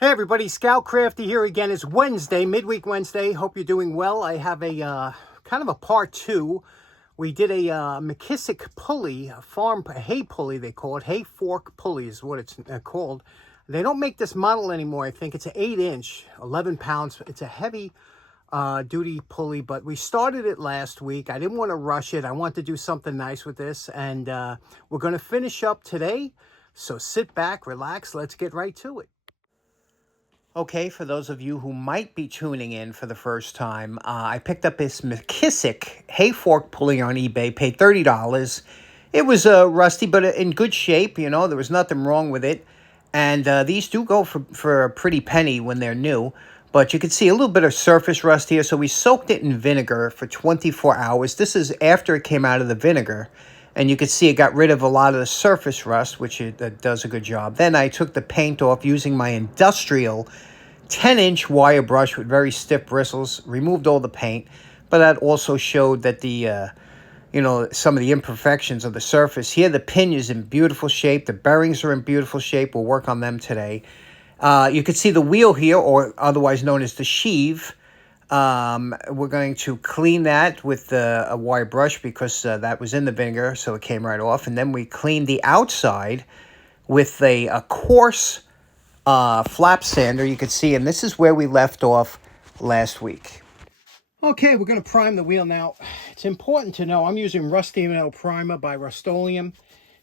Hey everybody, Scout Crafty here again. It's Wednesday, midweek Wednesday. Hope you're doing well. I have a kind of a part two. We did a McKissick pulley, a hay pulley they call it. Hay fork pulley is what it's called. They don't make this model anymore. I think it's an 8-inch, 11 pounds. It's a heavy duty pulley, but we started it last week. I didn't want to rush it. I want to do something nice with this, and we're going to finish up today. So sit back, relax, let's get right to it. Okay, for those of you who might be tuning in for the first time, I picked up this McKissick hay fork pulley on eBay, paid $30. It was rusty, but in good shape, you know, there was nothing wrong with it. And these do go for a pretty penny when they're new. But you can see a little bit of surface rust here, so we soaked it in vinegar for 24 hours. This is after it came out of the vinegar. And you can see it got rid of a lot of the surface rust, which it does a good job. Then I took the paint off using my industrial 10-inch wire brush with very stiff bristles, removed all the paint, but that also showed that some of the imperfections of the surface. Here, the pin is in beautiful shape. The bearings are in beautiful shape. We'll work on them today. You can see the wheel here, or otherwise known as the sheave. We're going to clean that with a wire brush because that was in the vinegar, so it came right off. And then we cleaned the outside with a coarse flap sander, you can see, and this is where we left off last week. Okay, we're going to prime the wheel now. It's important to know I'm using Rusty Metal Primer by Rust-Oleum.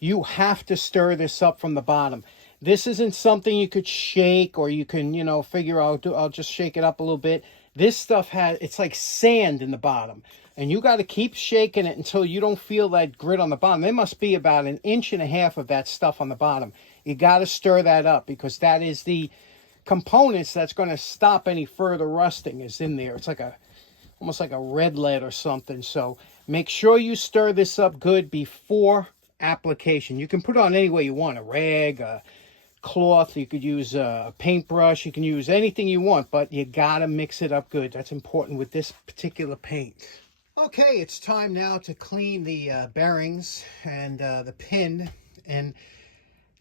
You have to stir this up from the bottom. This isn't something you could shake, or you can, figure out, I'll just shake it up a little bit. This stuff it's like sand in the bottom. And you got to keep shaking it until you don't feel that grit on the bottom. There must be about 1.5 inches of that stuff on the bottom. You got to stir that up because that is the components that's going to stop any further rusting is in there. It's like almost like a red lead or something. So make sure you stir this up good before application. You can put it on any way you want, a rag, a cloth, you could use a paintbrush, you can use anything you want, but you gotta mix it up good. That's important with this particular paint. Okay, it's time now to clean the bearings and the pin. And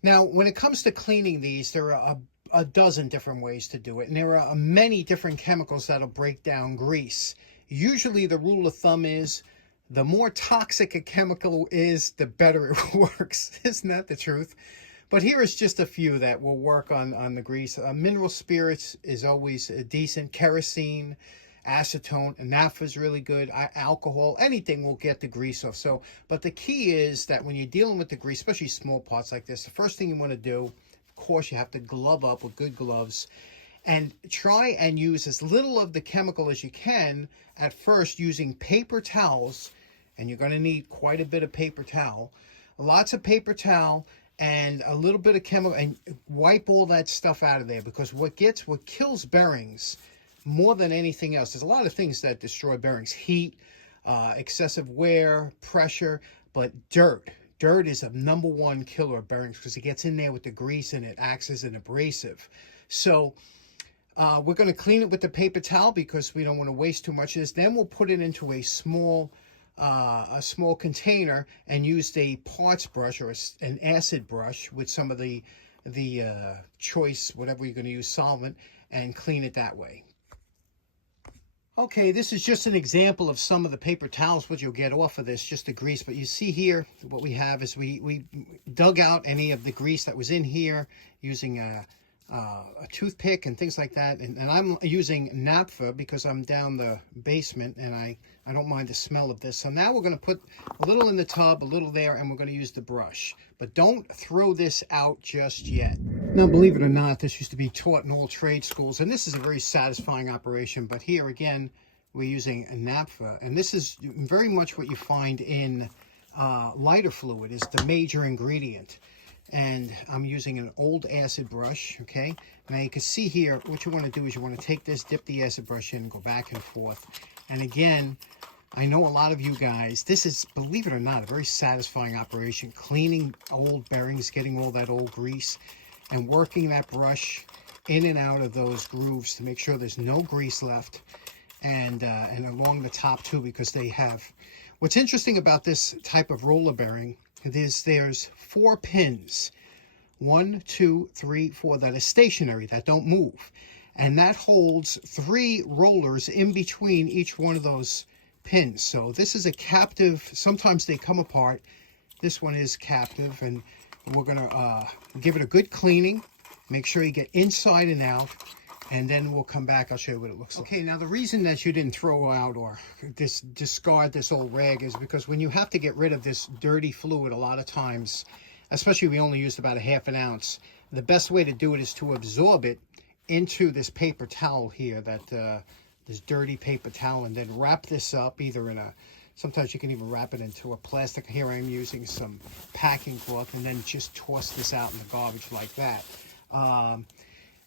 now when it comes to cleaning these, there are a dozen different ways to do it, and there are many different chemicals that'll break down grease. Usually the rule of thumb is the more toxic a chemical is, the better it works. Isn't that the truth? But here is just a few that will work on the grease. Mineral spirits is always decent. Kerosene, acetone, naphtha is really good. Alcohol, anything will get the grease off. But the key is that when you're dealing with the grease, especially small parts like this, the first thing you want to do, of course, you have to glove up with good gloves and try and use as little of the chemical as you can at first using paper towels. And you're going to need quite a bit of paper towel. Lots of paper towel and a little bit of chemical, and wipe all that stuff out of there, because what kills bearings more than anything else, there's a lot of things that destroy bearings: heat, excessive wear, pressure, but dirt is a #1 killer of bearings because it gets in there with the grease and it acts as an abrasive. So we're going to clean it with the paper towel because we don't want to waste too much of this. Then we'll put it into a small container and use a parts brush or an acid brush with some of the choice, whatever you're going to use, solvent, and clean it that way. Okay, this is just an example of some of the paper towels, what you'll get off of this, just the grease. But you see here, what we have is we dug out any of the grease that was in here using a toothpick and things like that. And I'm using naphtha because I'm down the basement and I don't mind the smell of this. So now we're going to put a little in the tub, a little there, and we're going to use the brush. But don't throw this out just yet. Now, believe it or not, this used to be taught in all trade schools, and this is a very satisfying operation. But here again, we're using a naphtha, and this is very much what you find in lighter fluid is the major ingredient. And I'm using an old acid brush, okay? Now you can see here, what you want to do is you want to take this, dip the acid brush in, go back and forth. And again, I know a lot of you guys, this is, believe it or not, a very satisfying operation. Cleaning old bearings, getting all that old grease, and working that brush in and out of those grooves to make sure there's no grease left. And along the top too, because they have, what's interesting about this type of roller bearing is there's 4 pins. 1, 2, 3, 4 that are stationary, that don't move. And that holds 3 rollers in between each one of those pins. So this is a captive. Sometimes they come apart. This one is captive, and we're going to give it a good cleaning. Make sure you get inside and out, and then we'll come back. I'll show you what it looks like. Okay, now the reason that you didn't throw out or discard this old rag is because when you have to get rid of this dirty fluid, a lot of times, especially we only used about a ½ ounce, the best way to do it is to absorb it into this paper towel here, this dirty paper towel, and then wrap this up either in a, sometimes you can even wrap it into a plastic. Here I'm using some packing cloth, and then just toss this out in the garbage like that.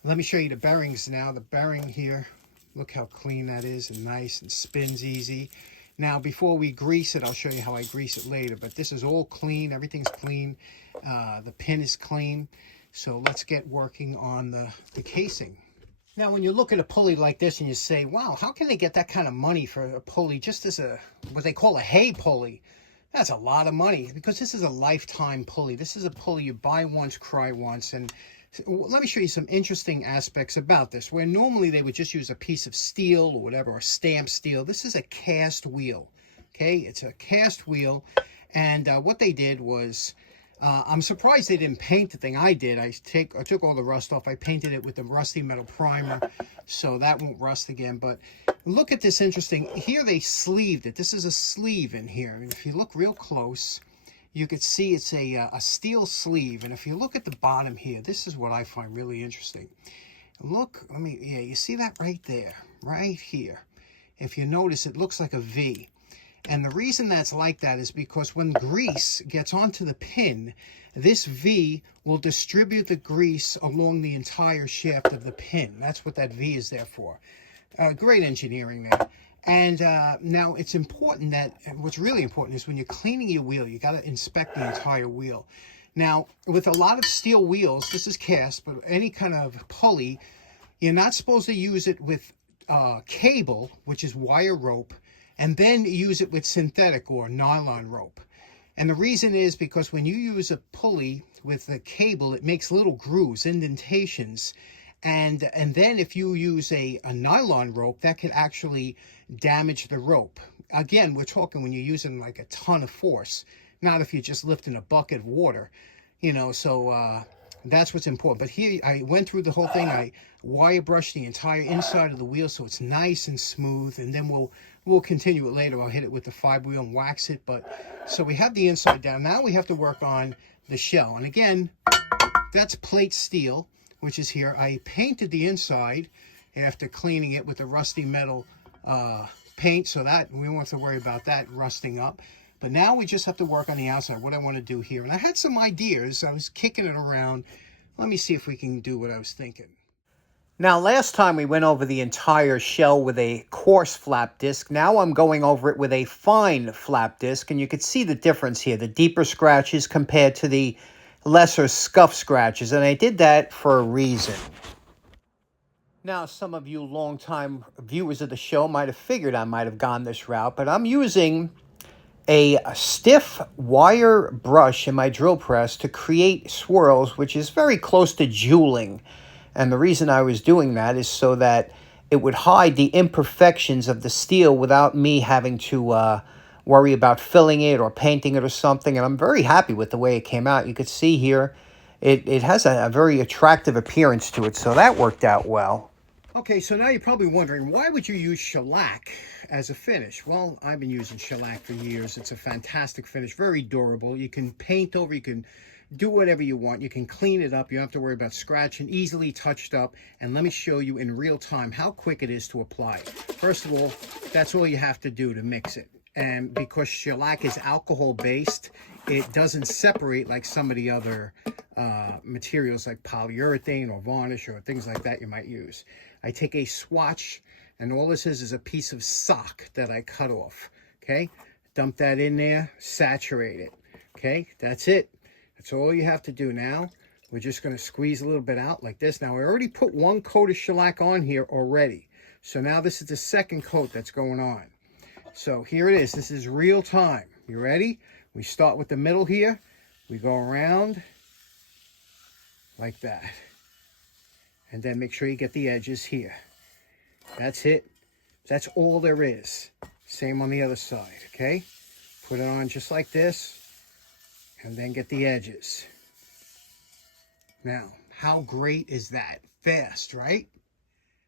Let me show you the bearings now. The bearing here, look how clean that is and nice and spins easy. Now before we grease it, I'll show you how I grease it later, but this is all clean. Everything's clean. The pin is clean. So let's get working on the casing. Now, when you look at a pulley like this and you say, wow, how can they get that kind of money for a pulley just as what they call a hay pulley? That's a lot of money, because this is a lifetime pulley. This is a pulley you buy once, cry once. And let me show you some interesting aspects about this. Where normally they would just use a piece of steel or whatever, or stamped steel. This is a cast wheel, okay? It's a cast wheel. And what they did was, I'm surprised they didn't paint the thing. I did. I took all the rust off. I painted it with the rusty metal primer, so that won't rust again. But look at this interesting. Here they sleeved it. This is a sleeve in here. And if you look real close, you could see it's a steel sleeve. And if you look at the bottom here, this is what I find really interesting. Look, yeah, you see that right there, right here. If you notice, it looks like a V. And the reason that's like that is because when grease gets onto the pin, this V will distribute the grease along the entire shaft of the pin. That's what that V is there for. Great engineering there. And now it's important that, what's really important is when you're cleaning your wheel, you got to inspect the entire wheel. Now, with a lot of steel wheels, this is cast, but any kind of pulley, you're not supposed to use it with cable, which is wire rope, and then use it with synthetic or nylon rope. And the reason is because when you use a pulley with a cable, it makes little grooves, indentations. And then if you use a nylon rope, that could actually damage the rope. Again, we're talking when you're using like a ton of force, not if you're just lifting a bucket of water, you know, so that's what's important. But here I went through the whole thing. I wire brushed the entire inside of the wheel so it's nice and smooth, and then we'll continue it later. I'll hit it with the 5-wheel and wax it. But so we have the inside down. Now we have to work on the shell. And again, that's plate steel, which is here. I painted the inside after cleaning it with the rusty metal paint, so that we don't have to worry about that rusting up. But now we just have to work on the outside, what I want to do here. And I had some ideas. I was kicking it around. Let me see if we can do what I was thinking. Now, last time we went over the entire shell with a coarse flap disc. Now I'm going over it with a fine flap disc, and you can see the difference here, the deeper scratches compared to the lesser scuff scratches, and I did that for a reason. Now, some of you longtime viewers of the show might have figured I might have gone this route, but I'm using a stiff wire brush in my drill press to create swirls, which is very close to jeweling. And the reason I was doing that is so that it would hide the imperfections of the steel without me having to worry about filling it or painting it or something. And I'm very happy with the way it came out. You could see here, it has a very attractive appearance to it. So that worked out well. Okay, so now you're probably wondering, why would you use shellac as a finish? Well, I've been using shellac for years. It's a fantastic finish, very durable. You can paint over, you can do whatever you want. You can clean it up. You don't have to worry about scratching, easily touched up. And let me show you in real time how quick it is to apply. First of all, that's all you have to do to mix it. And because shellac is alcohol-based, it doesn't separate like some of the other materials like polyurethane or varnish or things like that you might use. I take a swatch, and all this is a piece of sock that I cut off, okay? Dump that in there, saturate it, okay? That's it. That's all you have to do now. We're just going to squeeze a little bit out like this. Now, I already put one coat of shellac on here already. So now this is the second coat that's going on. So here it is. This is real time. You ready? We start with the middle here. We go around. like that. And then make sure you get the edges here. That's it. That's all there is. Same on the other side, okay? Put it on just like this, and then get the edges. Now, how great is that? Fast, right?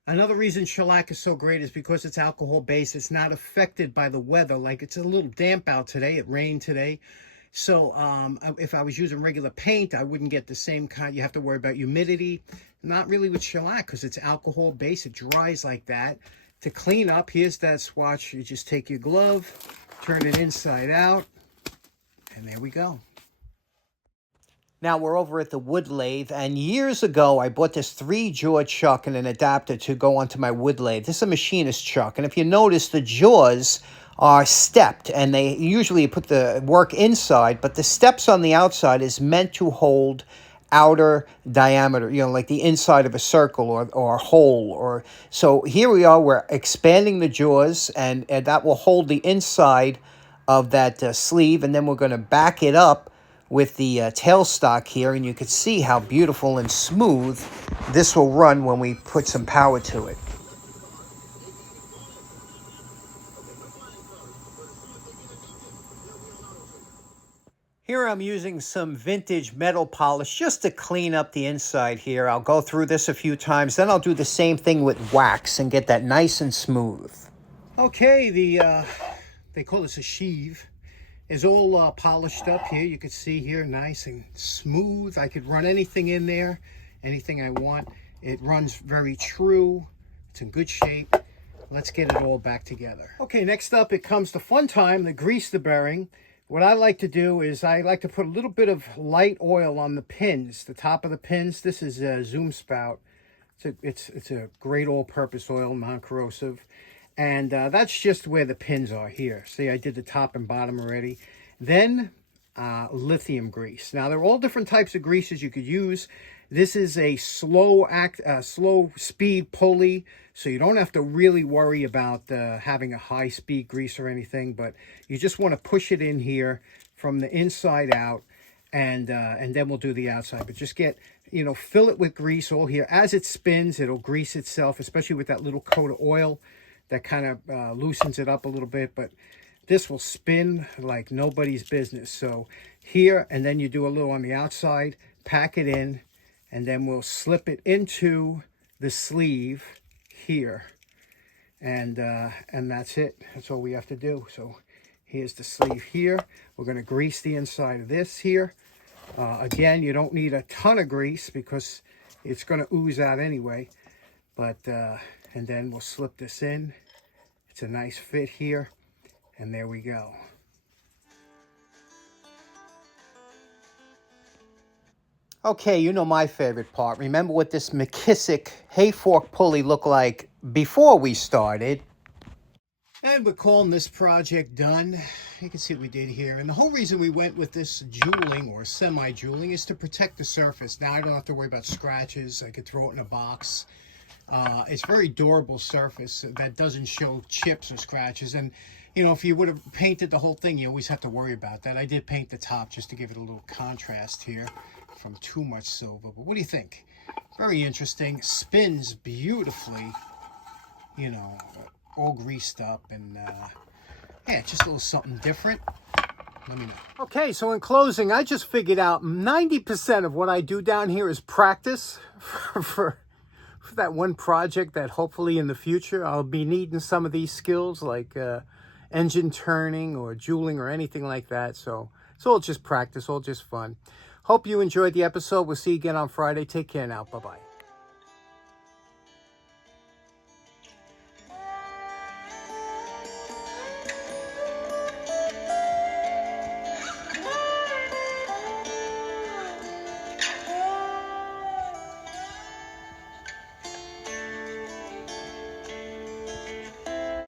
Another reason shellac is so great is because it's alcohol-based. It's not affected by the weather. Like, it's a little damp out today. It rained today. So if I was using regular paint, I wouldn't get the same kind. You have to worry about humidity. Not really with shellac because it's alcohol-based. It dries like that. To clean up, here's that swatch. You just take your glove, turn it inside out, and there we go. Now we're over at the wood lathe, and years ago I bought this 3-jaw chuck and an adapter to go onto my wood lathe. This is a machinist chuck, and if you notice, the jaws are stepped, and they usually put the work inside, but the steps on the outside is meant to hold outer diameter, you know, like the inside of a circle or a hole. Or so here we are, we're expanding the jaws, and that will hold the inside of that sleeve, and then we're going to back it up with the tailstock here, and you can see how beautiful and smooth this will run when we put some power to it. Here I'm using some vintage metal polish just to clean up the inside here. I'll go through this a few times, then I'll do the same thing with wax and get that nice and smooth. Okay, they call this a sheave, is all polished up here. You can see here, nice and smooth. I could run anything in there, anything I want. It runs very true. It's in good shape. Let's get it all back together. Okay, next up, it comes to fun time, to grease the bearing. What I like to do is I like to put a little bit of light oil on the pins, the top of the pins. This is a Zoom Spout. It's a great all-purpose oil, non-corrosive. And that's just where the pins are here. See, I did the top and bottom already. Then lithium grease. Now, there are all different types of greases you could use. This is a slow speed pulley, so you don't have to really worry about having a high speed grease or anything, but you just want to push it in here from the inside out, and then we'll do the outside. But just get, you know, fill it with grease all here. As it spins, it'll grease itself, especially with that little coat of oil that kind of loosens it up a little bit. But this will spin like nobody's business. So here, and then you do a little on the outside, pack it in, and then we'll slip it into the sleeve here. And that's it. That's all we have to do. So here's the sleeve here. We're going to grease the inside of this here. Again, you don't need a ton of grease because it's going to ooze out anyway. But, and then we'll slip this in. It's a nice fit here. And there we go. Okay, you know my favorite part. Remember what this McKissick hay fork pulley looked like before we started. And we're calling this project done. You can see what we did here. And the whole reason we went with this jeweling or semi-jeweling is to protect the surface. Now I don't have to worry about scratches. I could throw it in a box. It's very durable surface that doesn't show chips or scratches. And, you know, if you would have painted the whole thing, you always have to worry about that. I did paint the top just to give it a little contrast here from too much silver. But what do you think? Very interesting. Spins beautifully, you know, all greased up. And, yeah, just a little something different. Let me know. Okay, so in closing, I just figured out 90% of what I do down here is practice for that one project that hopefully in the future I'll be needing some of these skills like engine turning or jeweling or anything like that. So it's all just practice, all just fun. Hope you enjoyed the episode. We'll see you again on Friday. Take care now. Bye-bye.